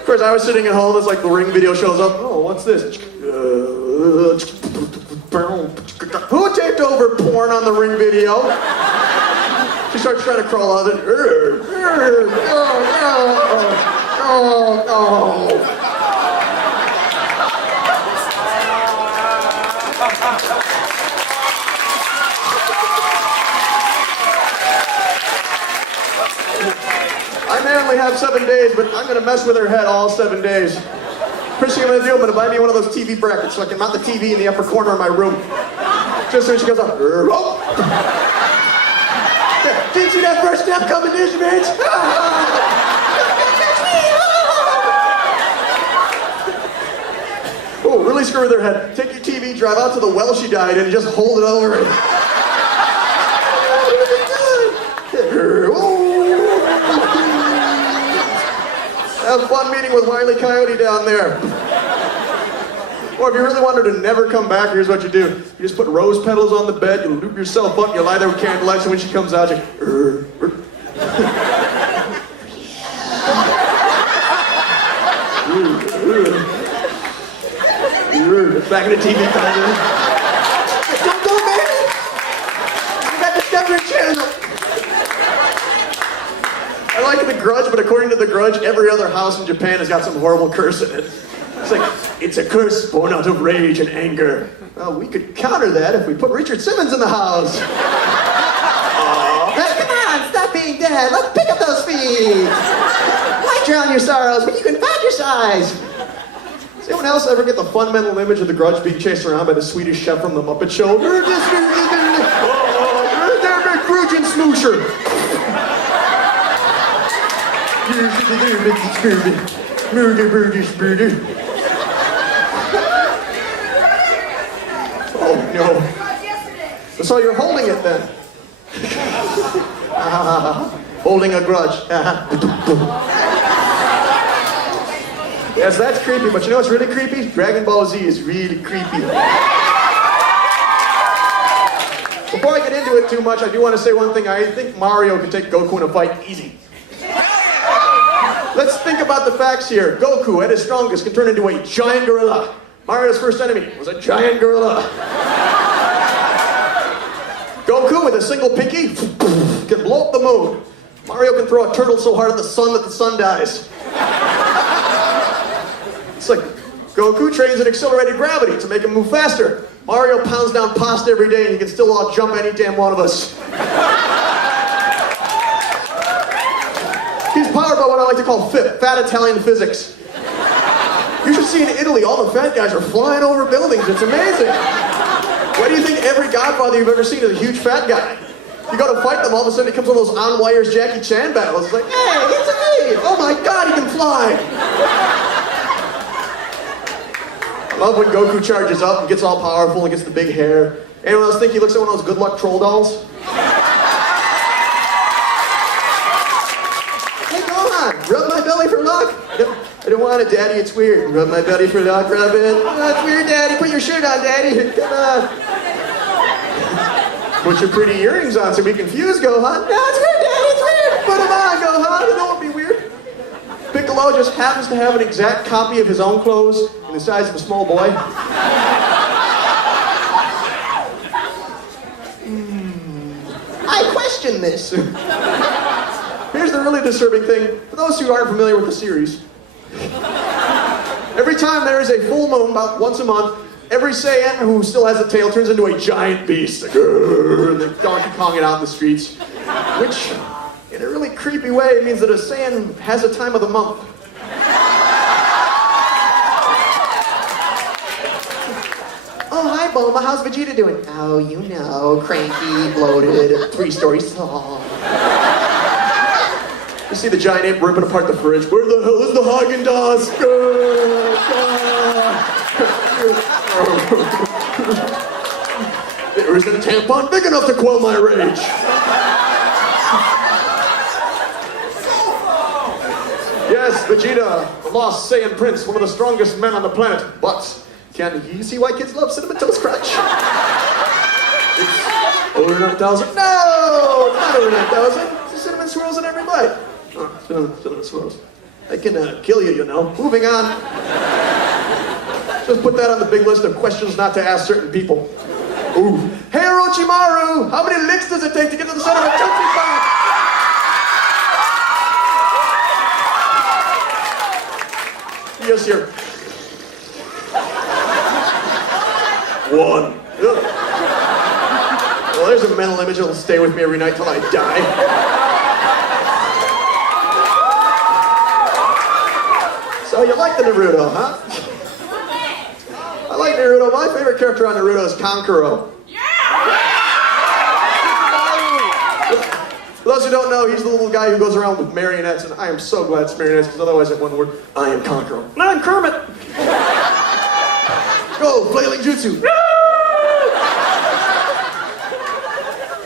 Of course, I was sitting at home, it's like the Ring video shows up. Oh, what's this? Who taped over porn on the Ring video? She starts trying to crawl out of it. I may only have 7 days, but I'm gonna mess with her head all 7 days. First thing I'm gonna do, I'm gonna buy me one of those TV brackets so I can mount the TV in the upper corner of my room. Just so she goes up. Oh. Didn't see that first step coming, did you, bitch? Oh, really screw with her head. Take your TV, drive out to the well she died in, and just hold it over it. Have a fun meeting with Wile E. Coyote down there. Or if you really want her to never come back, here's what you do. You just put rose petals on the bed, you loop yourself up, you lie there with candlelight, so when she comes out, you back in the TV counter. Don't go, baby! You got to step your channel. I like The Grudge, but according to The Grudge, every other house in Japan has got some horrible curse in it. It's like, it's a curse born out of rage and anger. Well, we could counter that if we put Richard Simmons in the house. Hey, come on, stop being dead. Let's pick up those feet. Why drown your sorrows when you can find your size? Does anyone else ever get the fundamental image of The Grudge being chased around by the Swedish chef from the Muppet Show? Grudge and Smoosher. Oh no. So you're holding it then? Holding a grudge. Yes, that's creepy, but you know what's really creepy? Dragon Ball Z is really creepy. Before I get into it too much, I do want to say one thing. I think Mario can take Goku in a fight easy. Let's think about the facts here. Goku, at his strongest, can turn into a giant gorilla. Mario's first enemy was a giant gorilla. Goku, with a single pinky, can blow up the moon. Mario can throw a turtle so hard at the sun dies. It's like Goku trains in accelerated gravity to make him move faster. Mario pounds down pasta every day and he can still out-jump any damn one of us. He's powered by what I like to call FIP, fat Italian physics. You should see in Italy, all the fat guys are flying over buildings. It's amazing. Why do you think every Godfather you've ever seen is a huge fat guy? You go to fight them, all of a sudden he comes on those on-wires Jackie Chan battles. It's like, hey, it's me! Oh my God, he can fly! I love when Goku charges up and gets all powerful and gets the big hair. Anyone else think he looks like one of those good luck troll dolls? Rub my belly for luck. I don't want it, Daddy. It's weird. Rub my belly for luck. Rub it. Oh, it's weird, Daddy. Put your shirt on, Daddy. Come on. Put your pretty earrings on so we confuse Gohan. No, it's weird, Daddy. It's weird. Put them on, Gohan. You know what would be weird? Piccolo just happens to have an exact copy of his own clothes in the size of a small boy. I question this. Here's the really disturbing thing. For those who aren't familiar with the series, every time there is a full moon, about once a month, every Saiyan who still has a tail turns into a giant beast. Like, and they Donkey Kong it out in the streets. Which, in a really creepy way, means that a Saiyan has a time of the month. Oh, hi, Bulma. How's Vegeta doing? Oh, you know, cranky, bloated, 3 stories tall. You see the giant ape ripping apart the fridge. Where the hell is the Haagen-Dazs? There isn't a tampon big enough to quell my rage. Yes, Vegeta, the lost Saiyan prince, one of the strongest men on the planet. But can you see why kids love Cinnamon Toast Crunch? It's over 9,000. No, it's not over 9,000. It's cinnamon swirls in every bite. Oh, cinnamon swirls. They can kill you, you know. Moving on. Just put that on the big list of questions not to ask certain people. Ooh. Hey, Orochimaru, how many licks does it take to get to the center of a Tootsie Pop? Yes, sir. One. Ugh. Well, there's a mental image that'll stay with me every night till I die. So you like the Naruto, huh? I like Naruto. My favorite character on Naruto is Kankuro. For those who don't know, he's the little guy who goes around with marionettes, and I am so glad it's marionettes, because otherwise, in one word, I am Kankuro. And I'm Kermit! Go, flailing jutsu!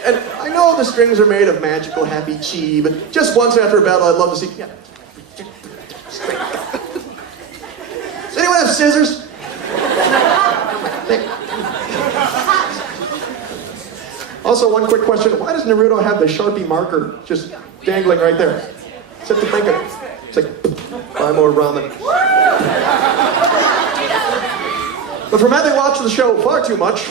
And I know the strings are made of magical happy chi, but just once after a battle, I'd love to see... Yeah. Does anyone have scissors? Also, one quick question. Why does Naruto have the Sharpie marker just dangling right there? Set to thinking. It's like, buy more ramen. But from having watched the show far too much,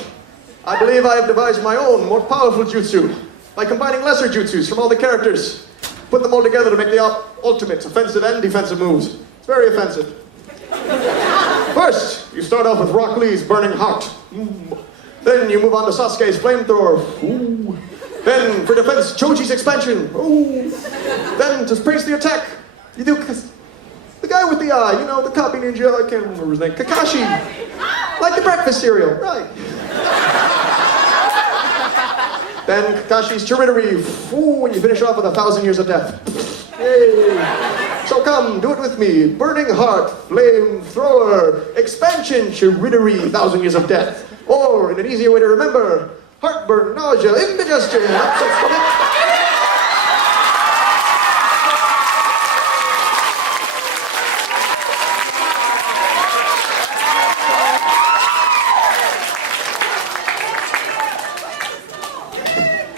I believe I have devised my own, more powerful jutsu by combining lesser jutsus from all the characters. Put them all together to make the ultimate offensive and defensive moves. It's very offensive. First, you start off with Rock Lee's Burning Heart. Then you move on to Sasuke's Flamethrower. Ooh. Then, for defense, Choji's Expansion. Ooh. Then, to praise the attack, you do the guy with the eye, you know, the copy ninja, I can't remember his name. Kakashi. Like the breakfast cereal, right. Then, Kakashi's Chiridori. Ooh, and you finish off with 1,000 Years of Death. Yay. So come, do it with me. Burning Heart, Flamethrower, Expansion, Chiridori, 1,000 Years of Death. Or, in an easier way to remember, heartburn, nausea, indigestion, upset stomach.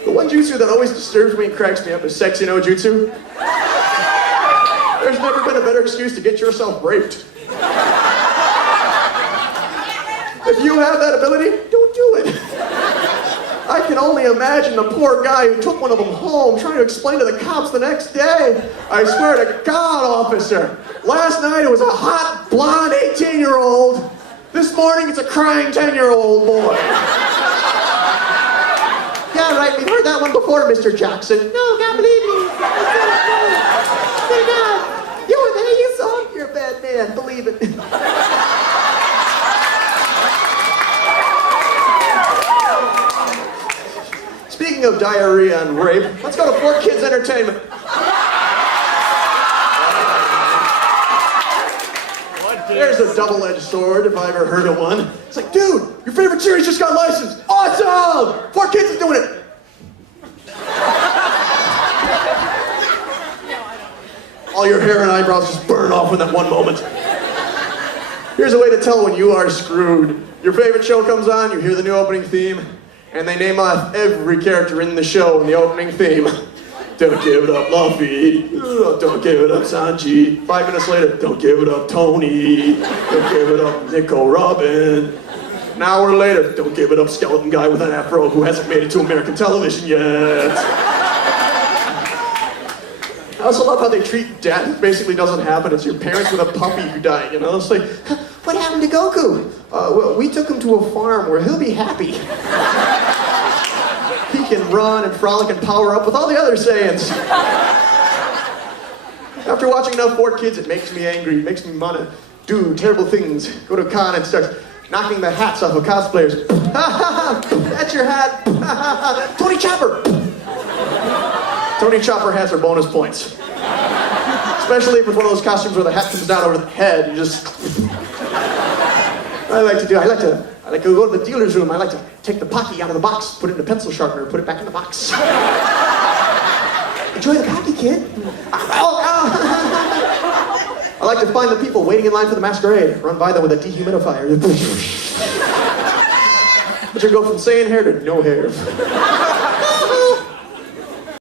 The one jutsu that always disturbs me and cracks me up is sexy no jutsu. There's never been a better excuse to get yourself raped. If you have that ability, don't do it. I can only imagine the poor guy who took one of them home trying to explain to the cops the next day. I swear to God, officer, last night it was a hot, blonde 18-year-old. This morning it's a crying 10-year-old boy. Yeah, right, we've heard that one before, Mr. Jackson. No, can't believe me. God, you were there, you saw it. You're a bad man, believe it. Speaking of diarrhea and rape, let's go to 4Kids Entertainment. There's a double-edged sword, if I ever heard of one. It's like, dude, your favorite series just got licensed. Awesome! 4Kids is doing it. All your hair and eyebrows just burn off in that one moment. Here's a way to tell when you are screwed. Your favorite show comes on, you hear the new opening theme, and they name off every character in the show in the opening theme. Don't give it up, Luffy. Don't give it up, Sanji. 5 minutes later, don't give it up, Tony. Don't give it up, Nico Robin. An hour later, don't give it up, skeleton guy with an afro who hasn't made it to American television yet. I also love how they treat death. It basically doesn't happen. It's your parents with a puppy who died, you know? It's like, what happened to Goku? Well, we took him to a farm where he'll be happy. He can run and frolic and power up with all the other Saiyans. After watching enough 4Kids, it makes me angry. It makes me want to do terrible things. Go to a con and start knocking the hats off of cosplayers. That's your hat. Tony Chopper. Tony Chopper hats are bonus points. Especially if it's one of those costumes where the hat comes down over the head. You just... I like to go to the dealer's room. I like to take the Pocky out of the box, put it in a pencil sharpener, put it back in the box. Enjoy the Pocky, kid. I like to find the people waiting in line for the masquerade, run by them with a dehumidifier. But you go from Saiyan hair to no hair.